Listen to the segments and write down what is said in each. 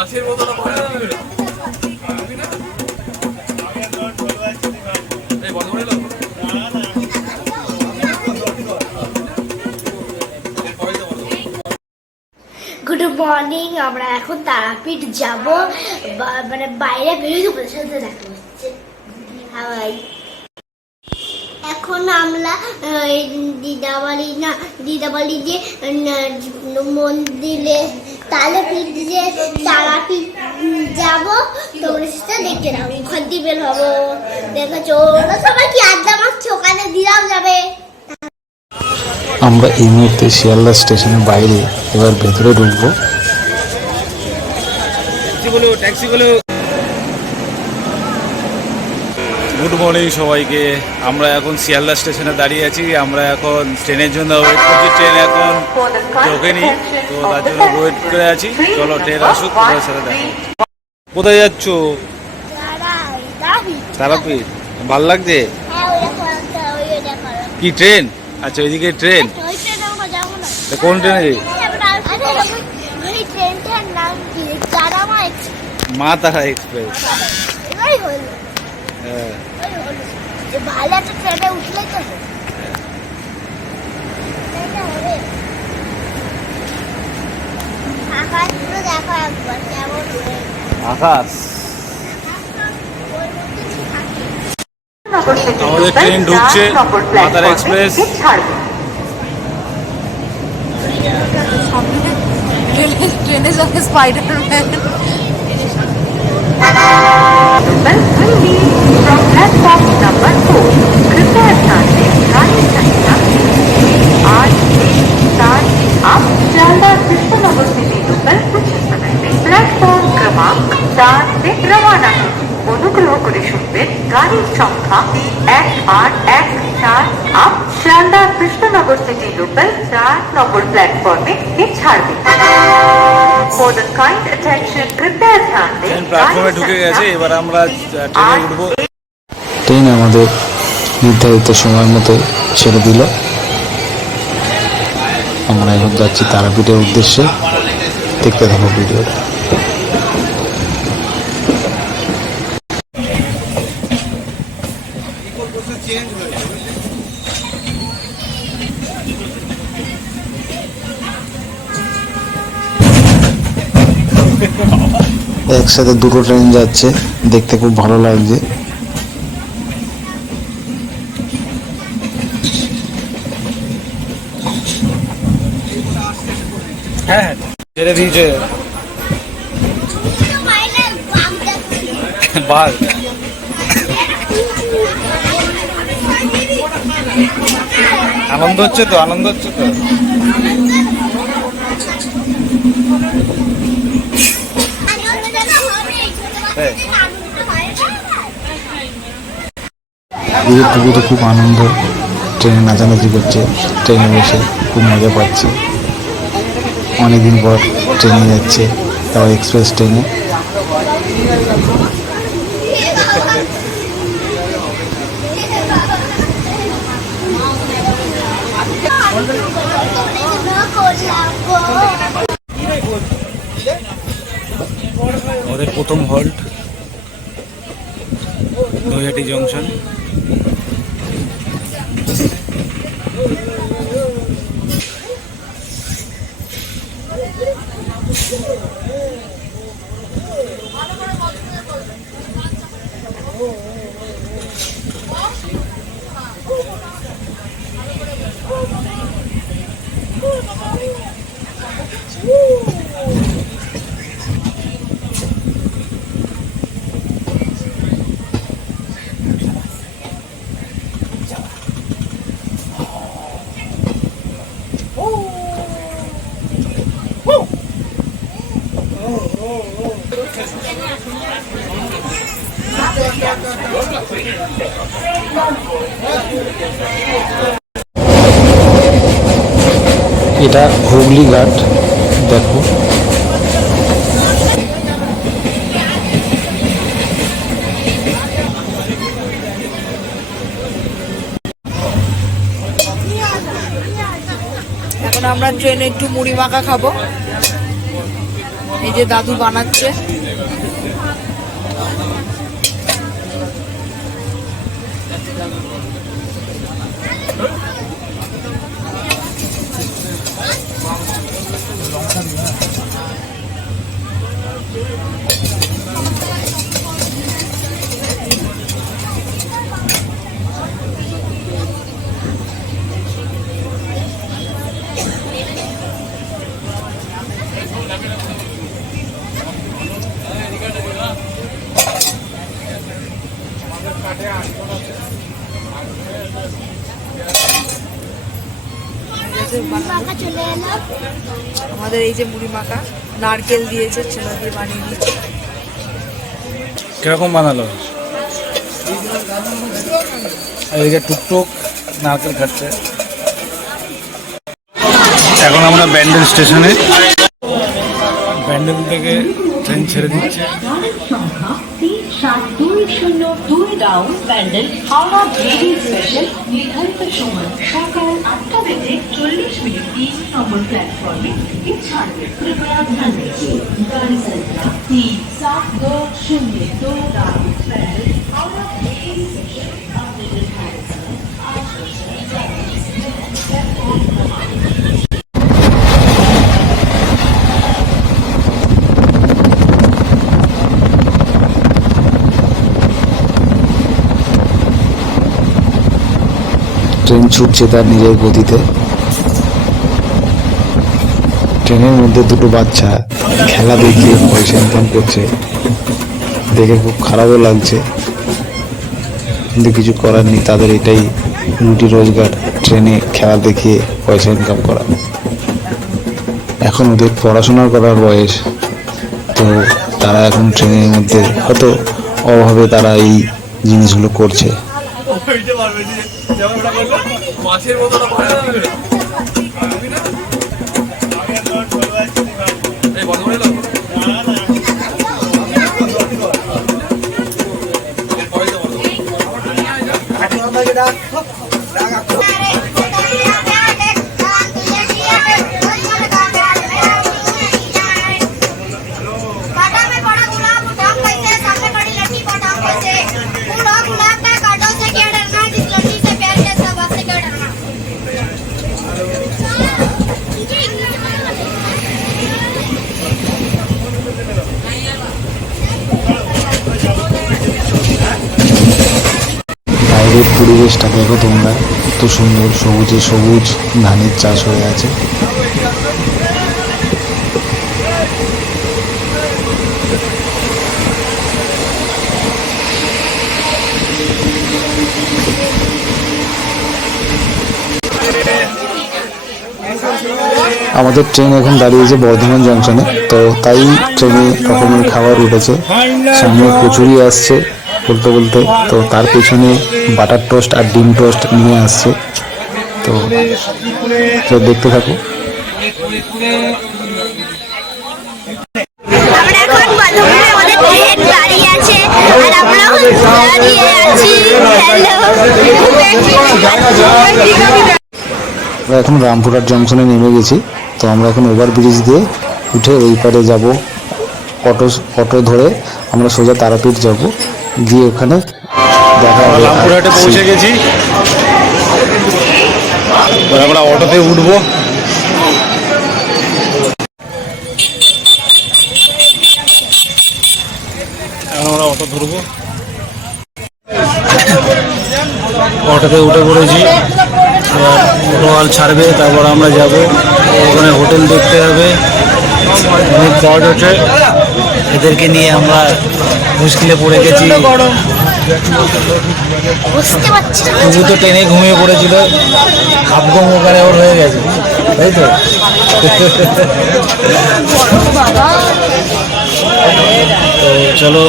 মাছের good morning আমরা এখন তারাপীঠ যাব। মানে বাইরে বেরিয়ে তোমাদের সাথে দেখা হচ্ছে। এখন আমরা দিদাবাড়ি না, দিদাবাড়ি যে মন্দিরে তারাপীঠ যে তারাপীঠ যাব তোমরা সেটা দেখে নাও। ওখান দিয়ে বের হব দেখেছ? ওরা সবাই কি আড্ডা মারছে? ওখানে দিলাম যাবে। আমরা এই মুহূর্তে শিয়ালদা স্টেশনের বাইরে এবার ভেতরে ঢুকবো। গুড মর্নিং সবাইকে। আমরা এখন শিয়ালদা স্টেশনে দাঁড়িয়ে আছি। আমরা এখন ট্রেনের জন্য ওয়েট করছি। ট্রেন এখন ঢোকেনি তো তার জন্য ওয়েট করে আছি। চলো ট্রেন আসুক তোমাদের সাথে দেখা। কোথায় যাচ্ছ? তারাপীঠ। ভালো লাগছে? কি ট্রেন? আচ্ছা ওইদিকে ট্রেন। কোন ট্রেনে মা তারা এক্সপ্রেস। ভালো একটা ট্রেনে উঠলেই তো হবে। দেখো একবার কেমন আকাশ। আমাদের আমাদের ট্রেন ঢুকছে মাতারা এক্সপ্রেস। ট্রেনে Spiderman. from platform number four. कृपया ध्यान दें गाड़ी संख्या आठ एक सात आप जालदा कृष्णनगर से लोकल कुछ समय में प्लेटफॉर्म क्रमांक चार से रवाना हैं। অনুগ্রহ করে শুনবেন গাড়ির সংখ্যা এক আট এক চার up Sealdah Krishnanagar city local চার নম্বর প্ল্যাটফর্মে কে ছাড়বে For the kind attention, कृपया ध्यान दें ট্রেন প্ল্যাটফর্মে ঢুকে গেছে এবার আমরা ট্রেনে উঠবো ট্রেন আমাদের নির্ধারিত সময় মতো ছেড়ে দিল। আমরা এখন যাচ্ছি তারাপীঠের উদ্দেশ্যে। দেখতে থাকো ভিডিওটা। একসাথে দুটো ট্রেন যাচ্ছে। দেখতে খুব ভালো লাগছে হ্যাঁ ছেড়ে দিয়েছে। বাঘ আনন্দ হচ্ছে তো, আনন্দ হচ্ছে তো। পুজোর খুব আনন্দ, ট্রেনে নাচানাচি করছে, ট্রেনে বসে খুব মজা পাচ্ছে। অনেকদিন পর ট্রেনে যাচ্ছে তাও এক্সপ্রেস ট্রেনে। আমাদের প্রথম হল্ট নৈহাটি জংশন। এটা হুগলি ঘাট, দেখো। এখন আমরা ট্রেনে একটু মুড়ি মাখা খাব। এই যে দাদু বানাচ্ছে। এই আমাদের এই যে মুড়ি মাখা নারকেল দিয়েছে ছোলা দিয়ে বানিয়ে দিয়েছে। কীরকম বানালো? এদিকে টুকটুক নারকেল খাচ্ছে। এখন আমরা ব্যান্ডেল স্টেশনে। ব্যান্ডেল থেকে ট্রেন ছেড়ে দিচ্ছে। সাত দুই শূন্য দুই down Bandel Howrah brigade special নির্ধারিত সময় সকাল আটটা বেজে চল্লিশ মিনিট তিন নম্বর প্ল্যাটফর্মে টিকিট ছাড়বে कृपया ध्यान दीजिए गाड़ी संख्या तीन सात दो शून्य दो डाउन पैंडल हावड़ा ট্রেন ছুটছে তার নিজের গতিতে। ট্রেনের মধ্যে দুটো বাচ্চা খেলা দেখিয়ে পয়সা ইনকাম করছে। দেখে খুব খারাপও লাগছে। কিন্তু কিছু করার নেই, তাদের এটাই রুটি রোজগার, ট্রেনে খেলা দেখিয়ে পয়সা ইনকাম করা। এখন ওদের পড়াশোনা করার বয়স, তো তারা এখন ট্রেনের মধ্যে হয়তো অভাবে তারা এই জিনিসগুলো করছে। ওইটা পারবে যে যেমন মাছের মতন বাইরের পরিবেশটা দেখো তোমরা। কত সুন্দর সবুজে সবুজ ধানের চাষ হয়ে আছে। আমাদের ট্রেন এখন দাঁড়িয়েছে বর্ধমান জংশনে তো তাই ট্রেনে রকমের খাবার উঠেছে। সামনে কচুরি আসছে। বলতে বলতে তো তার পেছনে বাটার টোস্ট আর ডিম টোস্ট নিয়ে আসছে। তো তো দেখতে থাকো। এখন রামপুরহাট জংশনে নেমে গেছি। তো আমরা এখন ওভারব্রিজ দিয়ে উঠে ওই পারে যাব। অটো অটো ধরে আমরা সোজা তারাপীঠ যাব। গিয়ে ওখানে দেখা হবে। রামপুরহাটে পৌঁছে গেছি। আমরা অটোতে উঠবো। আমরা অটো ধরবো। অটোতে উঠে পড়েছি। এবার অটোওয়াল ছাড়বে, তারপর আমরা যাব। ওখানে হোটেল দেখতে হবে। অনেক পট হচ্ছে। এদেরকে নিয়ে আমরা মুশকিলে পড়ে গেছি। না। তবু তো ট্রেনে ঘুমিয়ে পড়েছিল। হাফগম ওখানে ওর হয়ে গেছে। তাই তো? তো চলো।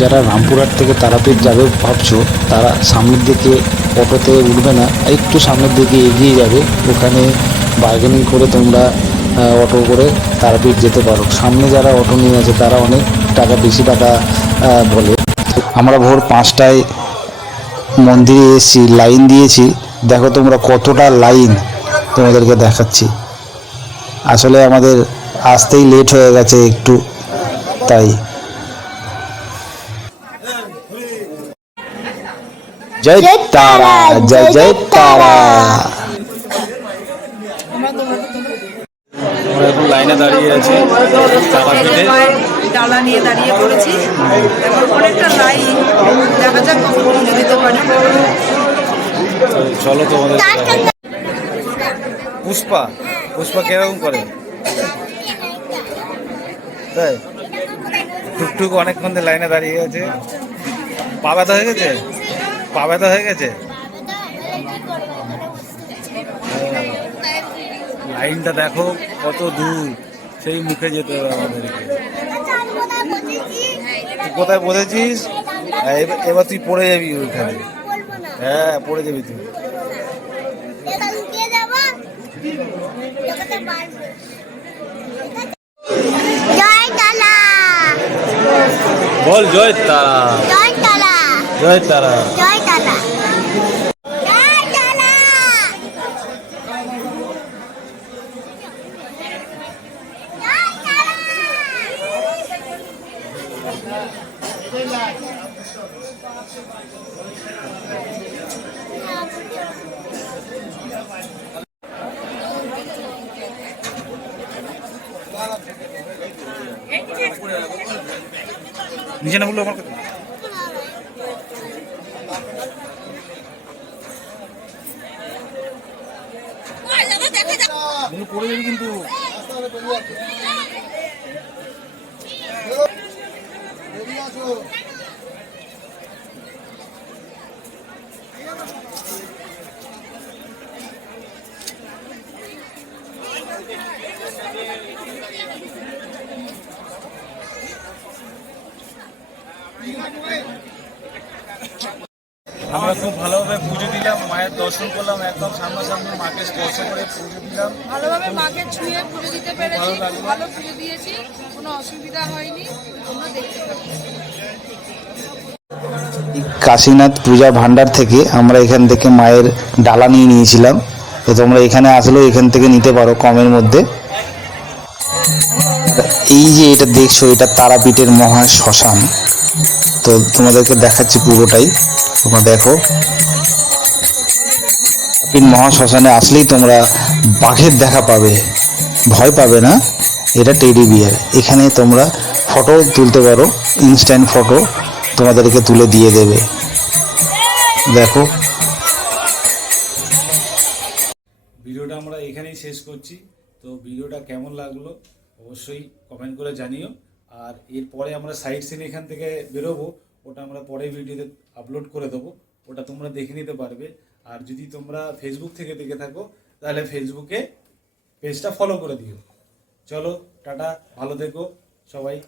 যারা রামপুরহাট থেকে তারাপীঠ যাবে ভাবছ তারা সামনের দিকে অটোতে উঠবে না একটু সামনের দিকে এগিয়ে যাবে। ওখানে বার্গেনিং করে তোমরা অটো করে তারাপীঠ যেতে পারো সামনে যারা অটো নিয়ে আছে, তারা অনেক টাকা, বেশি টাকা বলে। আমরা ভোর পাঁচটায় মন্দিরে এসেছি, লাইন দিয়েছি। দেখো তোমরা কতটা লাইন তোমাদেরকে দেখাচ্ছি। আসলে আমাদের আসতেই লেট হয়ে গেছে একটু, তাই। জয় তারা, জয় জয় তারা। এখন লাইনে দাঁড়িয়ে আছি তারাপীঠে ডালা নিয়ে দাঁড়িয়ে পড়েছি। এখন অনেকটা লাইন দেখা যাক কখন দিতে পারি। তো চলো তোমাদের পুষ্পা পুষ্পা কীরকম করে? তাই? টুকটুক অনেকক্ষণ লাইনে দাঁড়িয়ে আছে। পা ব্যথা হয়ে গেছে? পা ব্যথা হয়ে গেছে? লাইনটা দেখো কত দূর সেই মুখে যেতে হবে আমাদেরকে। তুই কোথায় বসেছিস হ্যাঁ, এবার- তুই পড়ে যাবি ওইখানে। হ্যাঁ পড়ে যাবি তুই। বল জয় তারা জয় তালা জয় তারা জয় তালা জয় তালা জয় তালা নিচে না বলল আমার কথা? পড়ে যাবি কিন্তু। আমরা খুব ভালোভাবে পুজো দিলাম মায়ের দর্শন করলাম একদম সামনাসামনি মাকে স্পর্শ করে পুজো দিলাম। ভালোভাবে মাকে ছুঁয়ে পুজো দিতে পেরেছি ভালো পুজো দিয়েছি কোনো অসুবিধা হয়নি তোমরা দেখতে কাশীনাথ পূজা ভান্ডার থেকে আমরা এখান থেকে মায়ের ডালা নিয়ে নিয়েছিলাম। তো তোমরা এখানে আসলেও এখান থেকে নিতে পারো কমের মধ্যে। এই যে এটা দেখছ এটা তারাপীঠের মহা শ্মশান তো তোমাদেরকে দেখাচ্ছি পুরোটাই। তোমরা দেখো। তারাপীঠ মহা শ্মশানে আসলেই তোমরা বাঘের দেখা পাবে। ভয় পাবে না। এটা টেডি বিয়ার। এখানে তোমরা ফটো তুলতে পারো ইনস্ট্যান্ট ফটো তোমাদেরকে তুলে দিয়ে দেবে। দেখো। ভিডিওটা আমরা এখানেই শেষ করছি। তো ভিডিওটা কেমন লাগল অবশ্যই কমেন্ট করে জানিও। আর এরপরে আমরা সাইড সিন এখান থেকে বেরোবো, ওটা আমরা পরে ভিডিওতে আপলোড করে দেবো। ওটা তোমরা দেখে নিতে পারবে। আর যদি তোমরা ফেসবুক থেকে দেখে থাকো, তাহলে ফেসবুকে পেজটা ফলো করে দিও। চলো, টাটা, ভালো থেকো, সবাই।